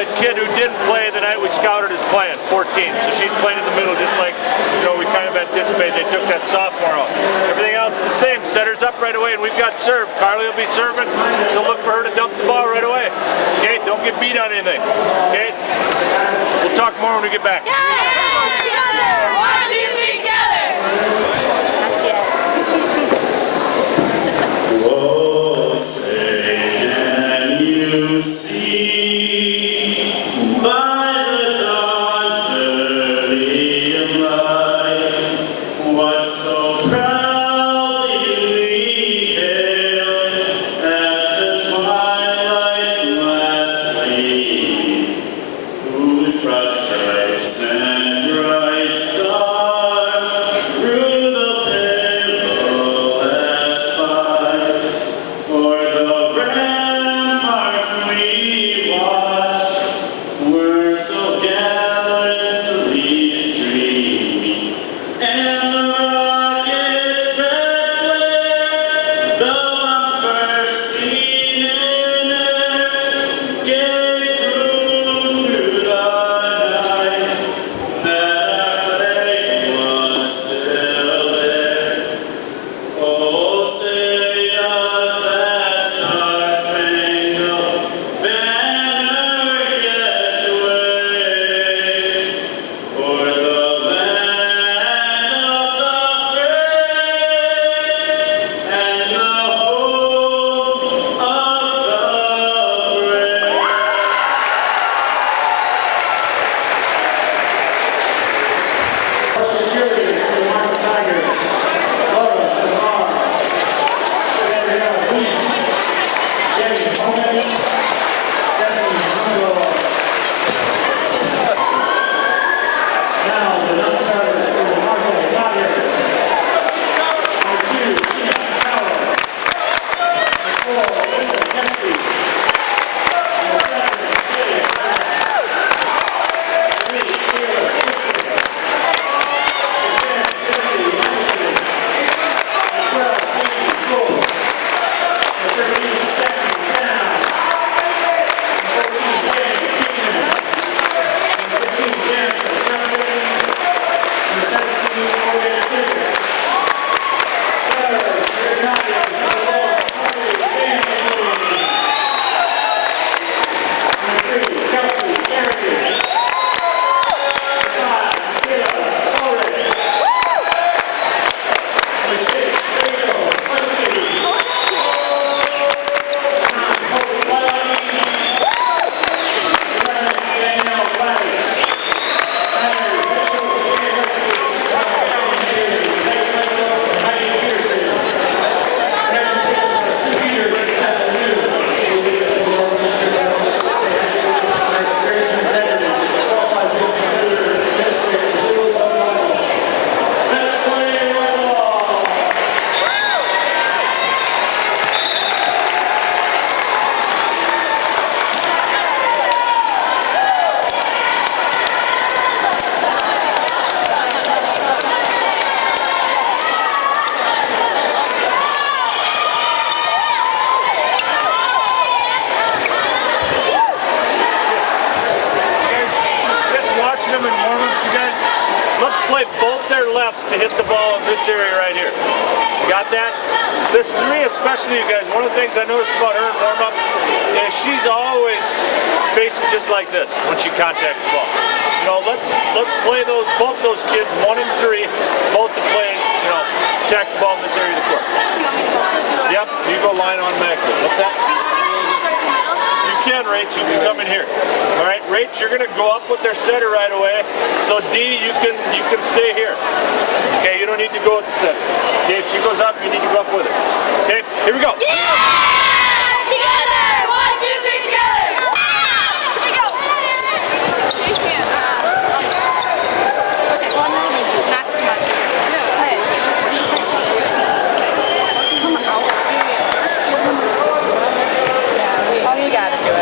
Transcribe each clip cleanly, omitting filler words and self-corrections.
That kid who didn't play the night we scouted is playing, 14. So she's playing in the middle, just like, you know, we kind of anticipated. They took that sophomore out. Everything else is the same. Setters up right away, and we've got serve. Carly will be serving, so look for her to dump the ball right away. Okay, don't get beat on anything. Okay, we'll talk more when we get back. Yeah! Together! 1, 2, 3, together! Not yet. Whoa, say, can you see? Stripes and bright stars. steps to hit the ball in this area right here. You got that? This 3 especially, you guys, one of the things I noticed about her in warm-up is she's always facing just like this when she contacts the ball. You know, let's play both those kids, 1 and 3, both to play, you know, attack the ball in this area of the court. Yep, you go line automatically. What's that? You can, Rach. You can come in here. All right, Rach, you're going to go up with their setter right away. So D, you can stay here. Okay, you don't need to go with the setter. Okay, if she goes up, you need to go up with her. Okay, here we go. Yeah! Together! 1, 2, 3, together! Here we go! Okay, one more. Not too much. Hey. Come out. Oh, you gotta do it.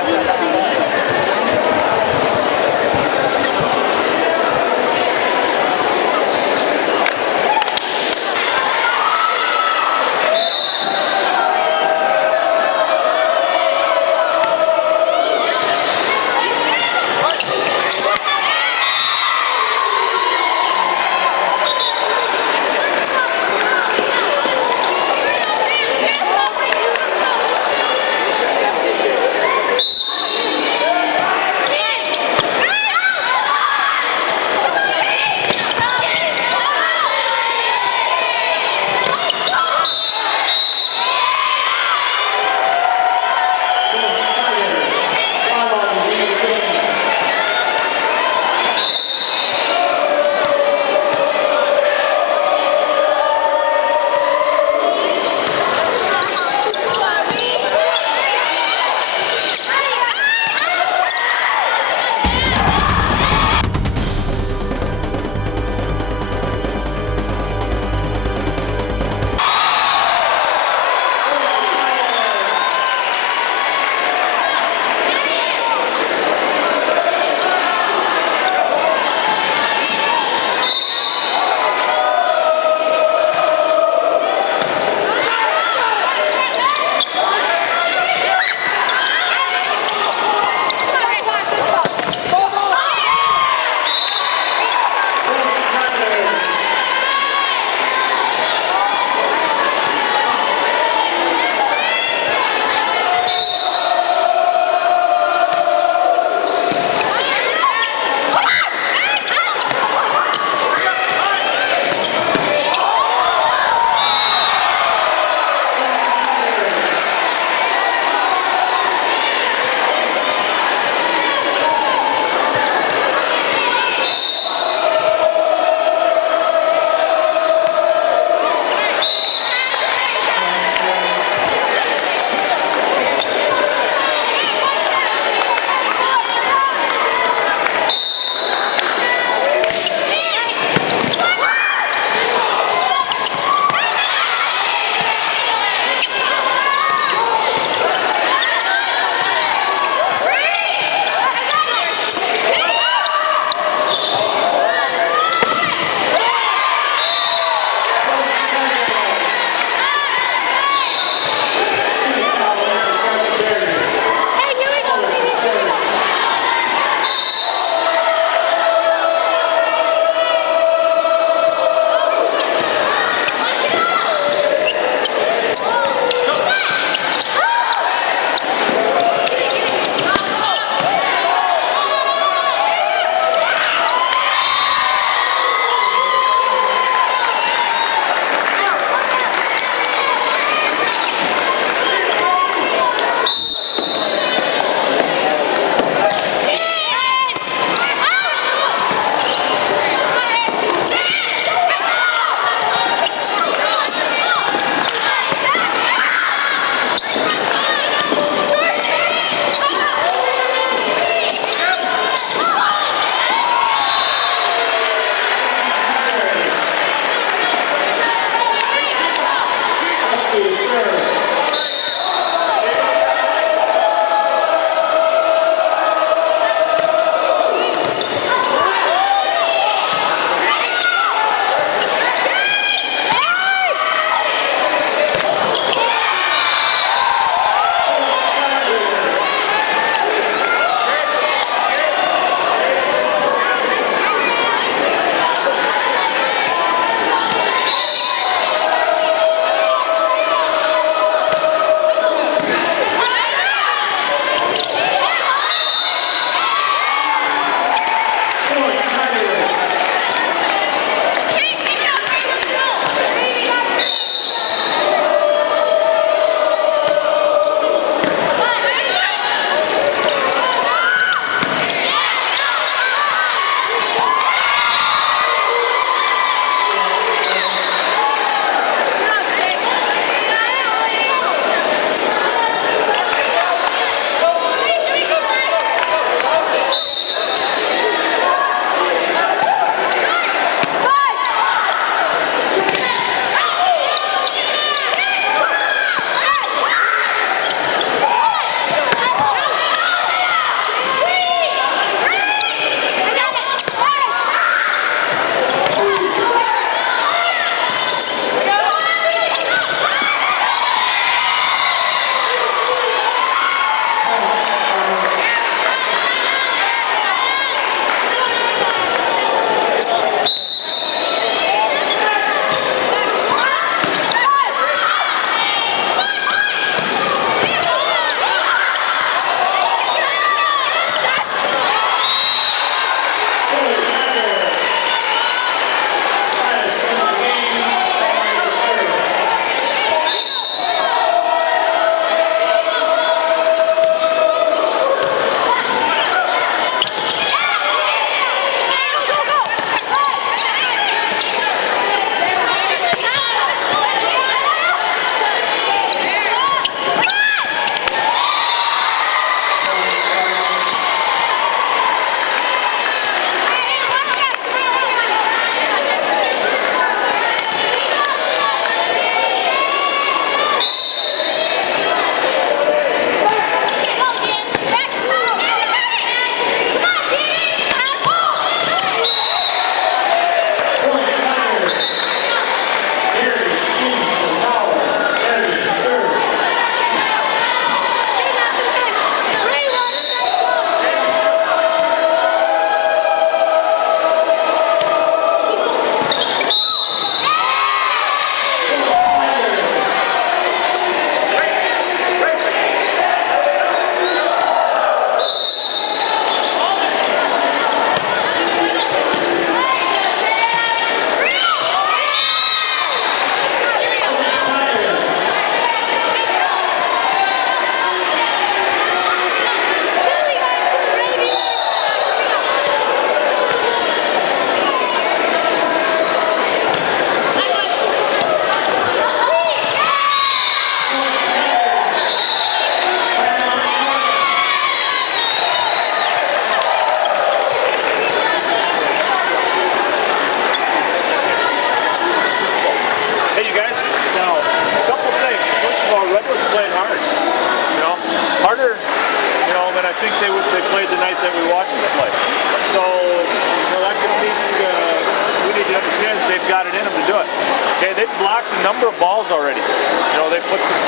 they've blocked a number of balls already. You know, they put some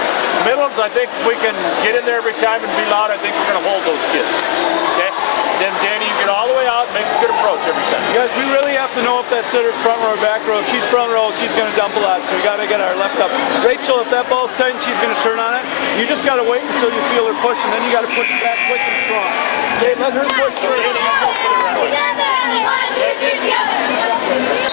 middles. I think we can get in there every time and be loud. I think we're going to hold those kids. Okay? Then Danny, you get all the way out, make a good approach every time. Guys, we really have to know if that sitter's front row or back row. If she's front row, she's going to dump a lot, so we got to get our left up. Rachel, if that ball's tight and she's going to turn on it, you just got to wait until you feel her push, and then you got to push it back quick and strong. Okay, let her push for it. Together. 1, 2, 3, together.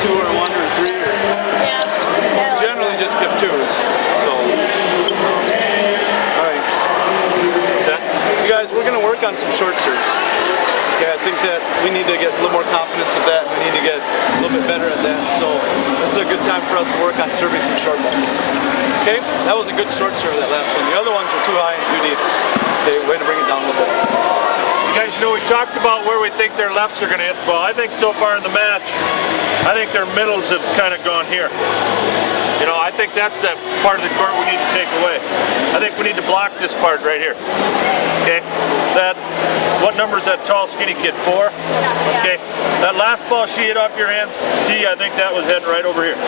2 or 1 or 3 or Yeah. generally just give 2s. So, all right. What's that? You guys, we're gonna work on some short serves. Okay, I think that we need to get a little more confidence with that, and we need to get a little bit better at that. So this is a good time for us to work on serving some short balls. Okay, that was a good short serve, that last one. The other ones were too high and too deep. Okay, way to bring it down a little bit. You guys know we talked about where we think their lefts are going to hit the ball. I think so far in the match, I think their middles have kind of gone here. You know, I think that's the part of the court we need to take away. I think we need to block this part right here. Okay? What number is that tall, skinny kid? 4? Okay. That last ball she hit off your hands, D, I think that was heading right over here.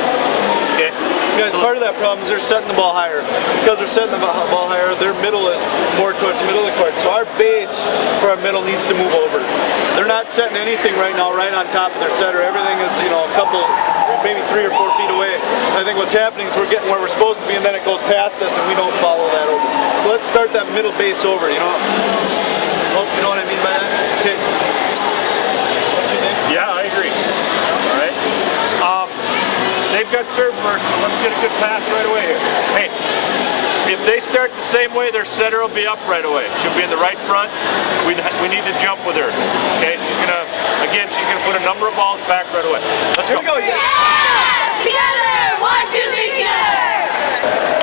Okay? You guys, part of that problem is they're setting the ball higher. Because they're setting the ball higher, their middle is more towards the middle of the court. So our base for our middle needs to move over. They're not setting anything right now right on top of their setter. Everything is, you know, a couple, maybe 3 or 4 feet away. I think what's happening is we're getting where we're supposed to be, and then it goes past us and we don't follow that over. So let's start that middle base over, you know. Oh, you know what I mean by that? Okay. What you think? Yeah, I agree. All right. They've got serve first, so let's get a good pass right away here. Hey, if they start the same way, their setter will be up right away. She'll be in the right front. We need to jump with her. Okay, she's gonna put a number of balls back right away. Let's Here go. we go. Yeah. Together! 1, 2, 3, together!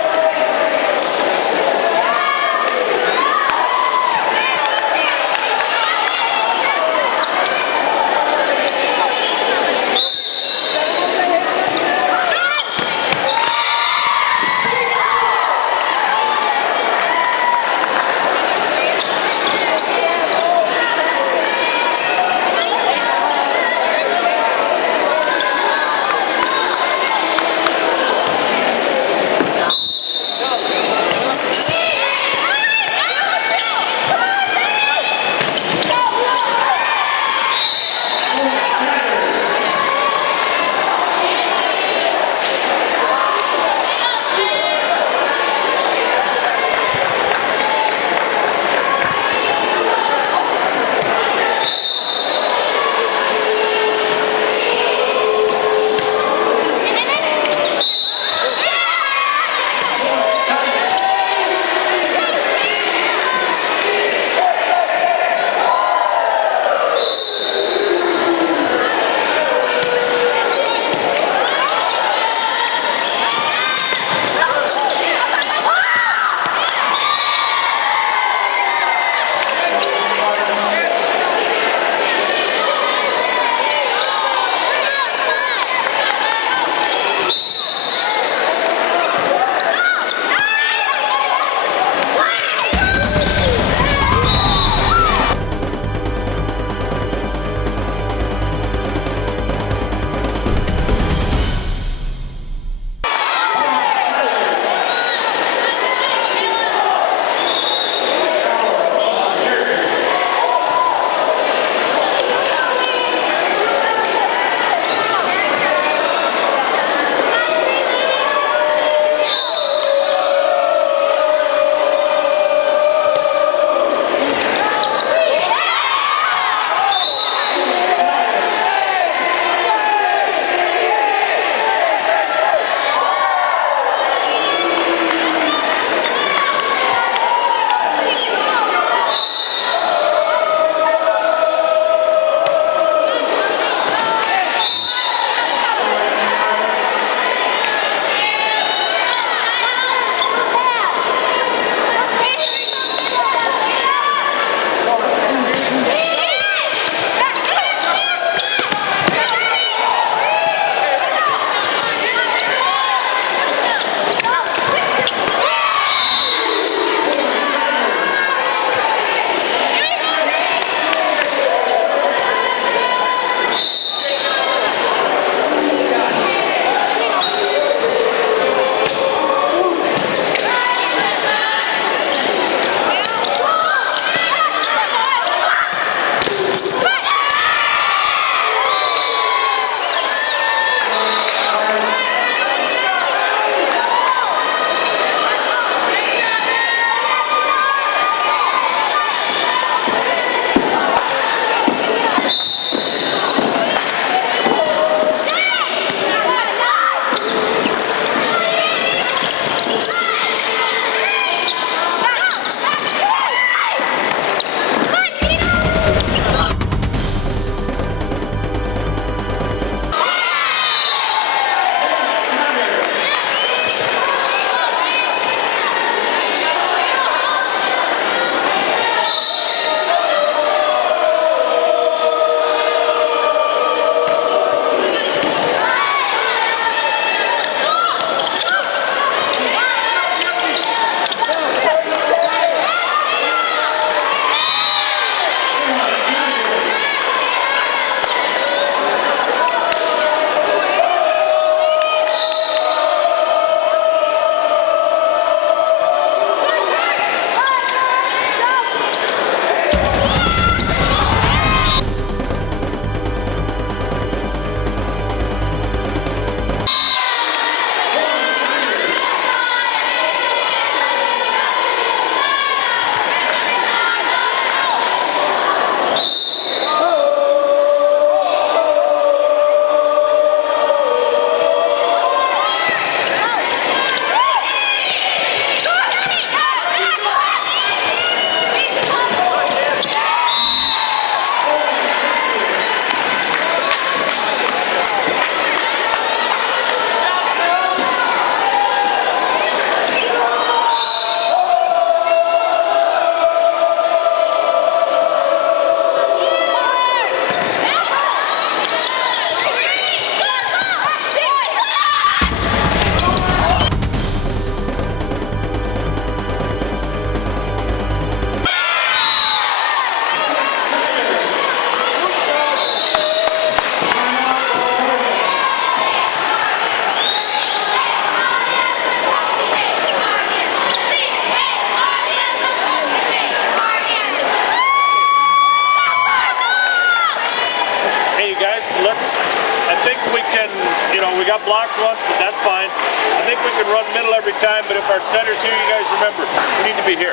We got blocked once, but that's fine. I think we can run middle every time, but if our setter's here, you guys remember, we need to be here.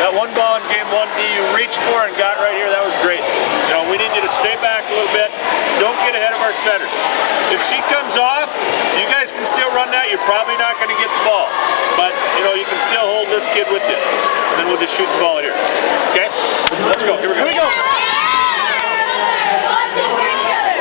That one ball in game 1D you reached for and got right here, that was great. You know, we need you to stay back a little bit. Don't get ahead of our setter. If she comes off, you guys can still run that. You're probably not going to get the ball. But, you know, you can still hold this kid with you. And then we'll just shoot the ball here. Okay? Let's go. Here we go. Here we go. 1, 2, 3, together.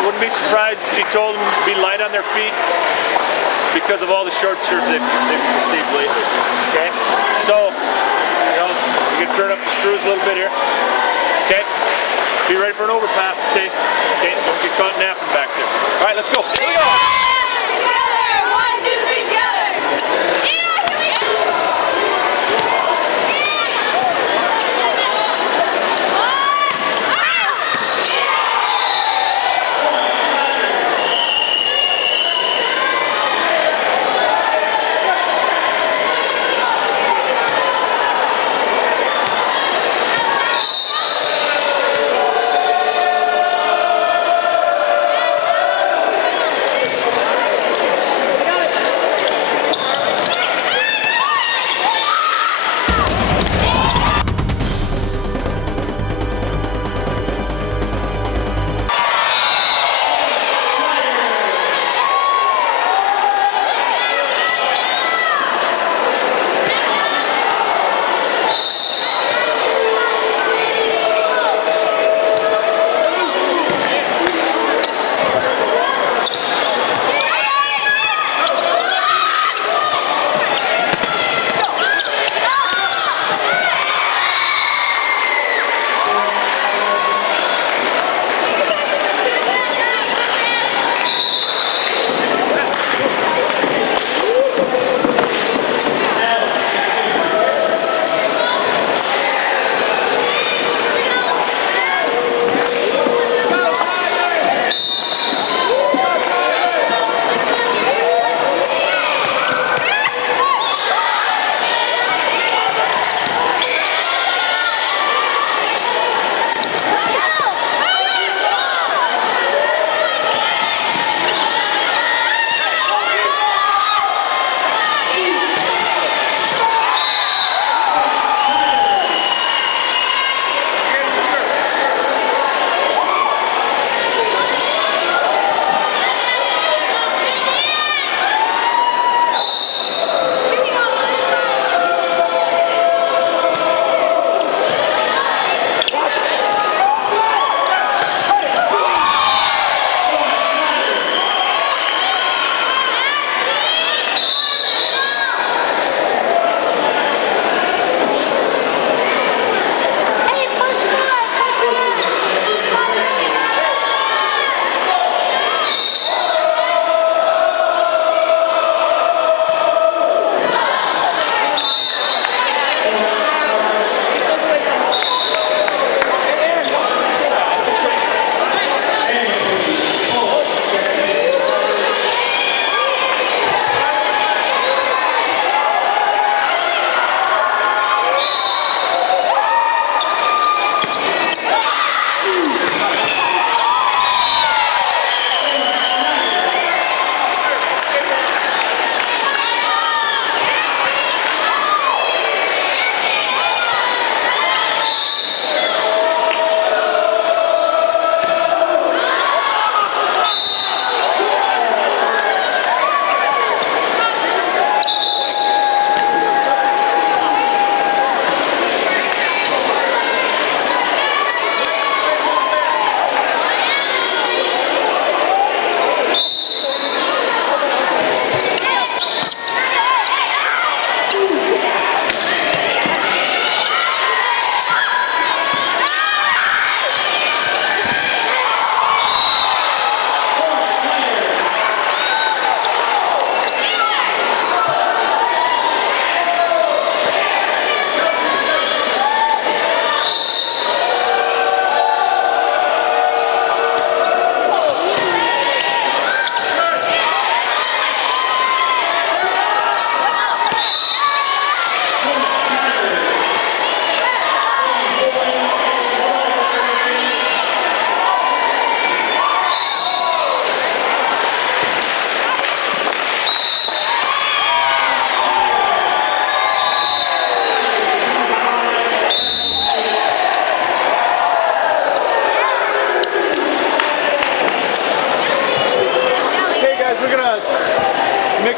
Wouldn't be surprised if she told them to be light on their feet because of all the short serve they've received lately. Okay? So, you know, you can turn up the screws a little bit here. Okay? Be ready for an overpass, Tay. Okay? Don't get caught napping back there. All right, let's go. Here we go. Together! 1, 2, 3, together!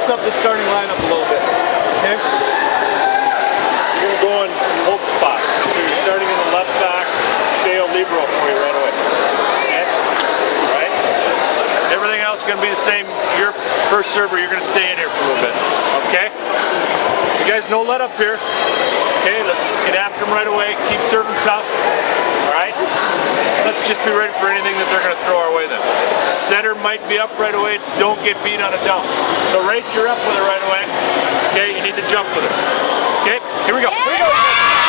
mix up the starting lineup a little bit. Okay? You're going to go in hope spot. So you're starting in the left back. Shea will libero for you right away. Okay? All right? Everything else is going to be the same. You're first server. You're going to stay in here for a little bit. Okay? You guys, no let up here. Okay, let's get after them right away. Keep serving tough. All right? Let's just be ready for anything that they're going to throw our way then. Setter might be up right away. Don't get beat on a dump. So Rach, you're up with her right away. Okay, you need to jump with her. Okay, here we go. Here we go.